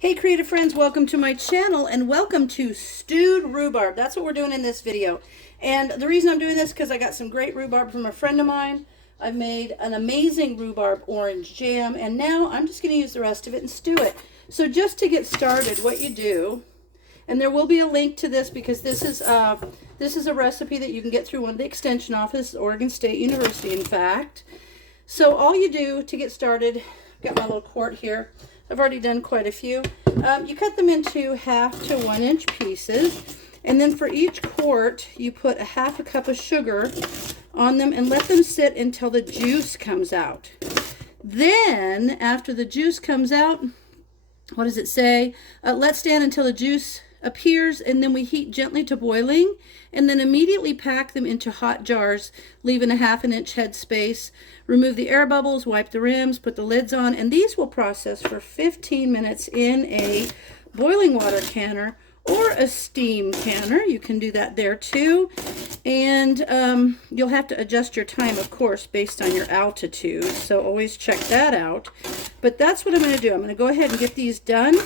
Hey creative friends, welcome to my channel and welcome to Stewed Rhubarb. That's what we're doing in this video. And the reason I'm doing this is because I got some great rhubarb from a friend of mine. I've made an amazing rhubarb orange jam and now I'm just going to use the rest of it and stew it. So just to get started, what you do, and there will be a link to this because this is a recipe that you can get through one of the extension offices, Oregon State University in fact. So all you do to get started, I've got my little quart here. I've already done quite a few. You cut them into 1/2 to 1 inch pieces. And then for each quart, you put a 1/2 cup of sugar on them and let them sit until the juice comes out. Then, after the juice comes out, what does it say? Let stand until the juice appears, and then we heat gently to boiling, and then immediately pack them into hot jars, leaving a 1/2 inch head space. Remove the air bubbles, wipe the rims, put the lids on, and these will process for 15 minutes in a boiling water canner or a steam canner. You can do that there too. And you'll have to adjust your time, of course, based on your altitude, so always check that out. But that's what I'm going to do. I'm going to go ahead and get these done,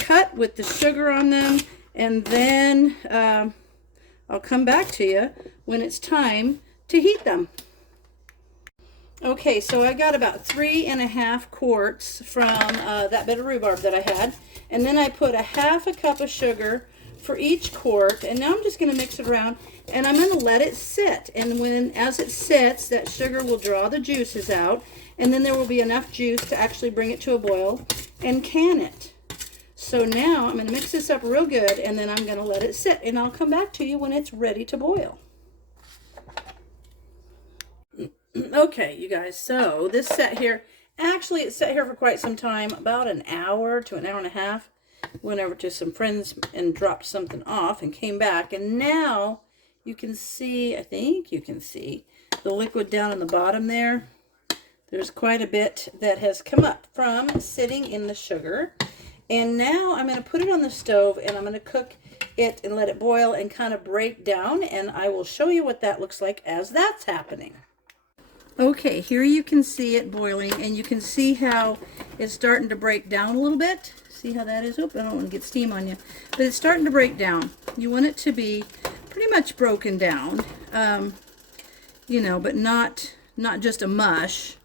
cut with the sugar on them, and then I'll come back to you when it's time to heat them. Okay, so I got about 3½ quarts from that bit of rhubarb that I had, and then I put a 1/2 cup of sugar for each quart, and now I'm just going to mix it around, and I'm going to let it sit, and as it sits, that sugar will draw the juices out, and then there will be enough juice to actually bring it to a boil and can it. So now I'm going to mix this up real good, and then I'm going to let it sit, and I'll come back to you when it's ready to boil. Okay, you guys, so this sat here, actually it sat here for quite some time, about an hour to an hour and a half. Went over to some friends and dropped something off and came back, and now you can see, I think you can see the liquid down on the bottom there. There's quite a bit that has come up from sitting in the sugar. And now I'm going to put it on the stove and I'm going to cook it and let it boil and kind of break down, and I will show you what that looks like as that's happening. Okay, here you can see it boiling, and you can see how it's starting to break down a little bit. See how that is? Oh, I don't want to get steam on you. But it's starting to break down. You want it to be pretty much broken down, you know, but not just a mush.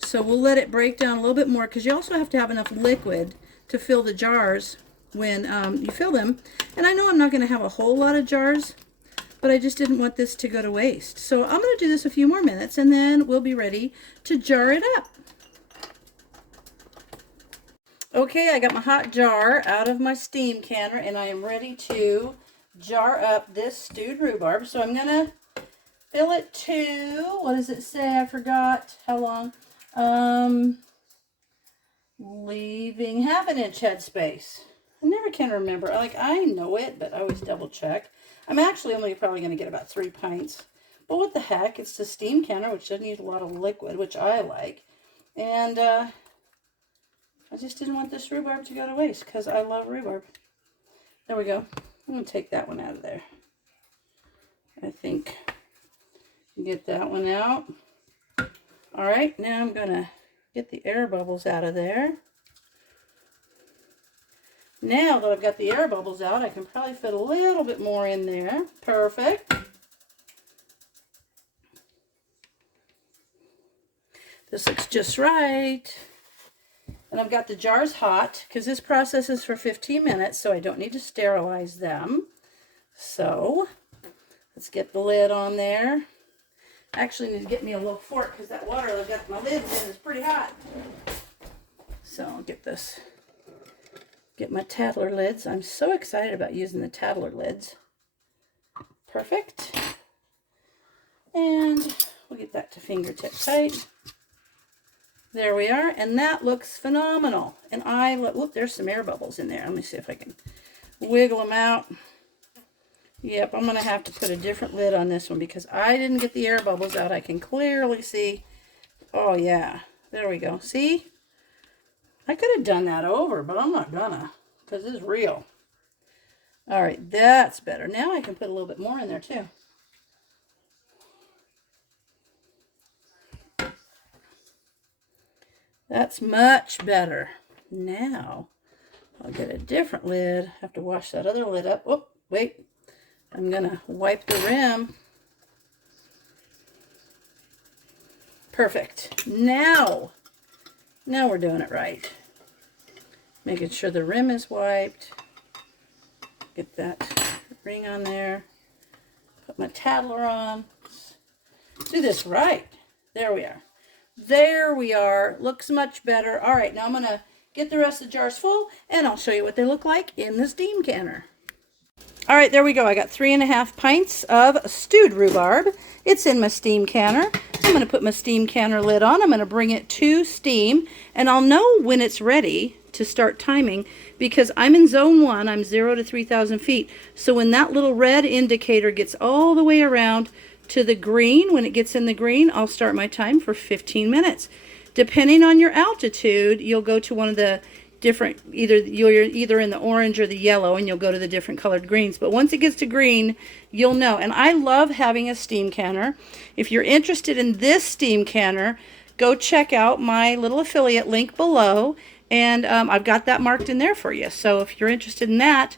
So we'll let it break down a little bit more, because you also have to have enough liquid to fill the jars when you fill them. And I know I'm not going to have a whole lot of jars, but I just didn't want this to go to waste. So I'm going to do this a few more minutes, and then we'll be ready to jar it up. Okay, I got my hot jar out of my steam canner, and I am ready to jar up this stewed rhubarb. So I'm going to fill it to, what does it say? I forgot how long. Leaving 1/2 inch head space. I never can remember. Like, I know it, but I always double check. I'm actually only probably going to get about 3 pints. But what the heck? It's a steam canner, which doesn't use a lot of liquid, which I like. And I just didn't want this rhubarb to go to waste because I love rhubarb. There we go. I'm going to take that one out of there. I think get that one out. All right, now I'm going to get the air bubbles out of there. Now that I've got the air bubbles out, I can probably fit a little bit more in there. Perfect. This looks just right. And I've got the jars hot because this process is for 15 minutes, so I don't need to sterilize them. So let's get the lid on there. I actually need to get me a little fork because that water I've got my lids in is pretty hot. So I'll get this. Get my Tattler lids. I'm so excited about using the Tattler lids. Perfect. And we'll get that to fingertip tight. There we are, and that looks phenomenal. And whoop, there's some air bubbles in there. Let me see if I can wiggle them out. Yep, I'm going to have to put a different lid on this one because I didn't get the air bubbles out. I can clearly see. Oh, yeah. There we go. See? I could have done that over, but I'm not gonna because it's real. All right, that's better. Now I can put a little bit more in there, too. That's much better. Now I'll get a different lid. Have to wash that other lid up. Oh, wait. I'm going to wipe the rim. Perfect. Now we're doing it right. Making sure the rim is wiped. Get that ring on there. Put my tattler on. Let's do this right. There we are. There we are. Looks much better. All right, now I'm going to get the rest of the jars full, and I'll show you what they look like in the steam canner. All right, there we go. I got 3.5 pints of stewed rhubarb. It's in my steam canner. I'm going to put my steam canner lid on. I'm going to bring it to steam, and I'll know when it's ready to start timing because I'm in zone 1. I'm 0 to 3,000 feet. So when that little red indicator gets all the way around to the green, when it gets in the green, I'll start my time for 15 minutes. Depending on your altitude, you'll go to one of the different, you're either in the orange or the yellow, and you'll go to the different colored greens. But once it gets to green, you'll know. And I love having a steam canner. If you're interested in this steam canner, go check out my little affiliate link below, and I've got that marked in there for you. So if you're interested in that,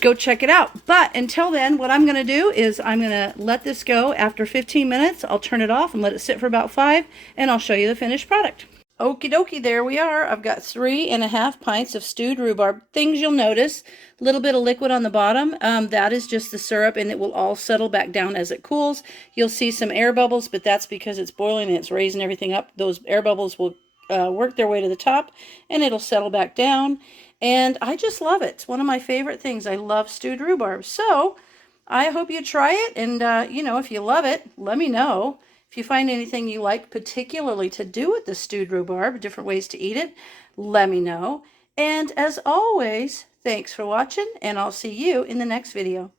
go check it out. But until then, what I'm going to do is I'm going to let this go. After 15 minutes, I'll turn it off and let it sit for about 5, and I'll show you the finished product. Okie dokie, there we are. I've got 3.5 pints of stewed rhubarb. Things you'll notice, a little bit of liquid on the bottom. That is just the syrup, and it will all settle back down as it cools. You'll see some air bubbles, but that's because it's boiling and it's raising everything up. Those air bubbles will work their way to the top, and it'll settle back down. And I just love it. It's one of my favorite things. I love stewed rhubarb. So I hope you try it, and if you love it, let me know. If you find anything you like particularly to do with the stewed rhubarb, different ways to eat it, let me know. And as always, thanks for watching, and I'll see you in the next video.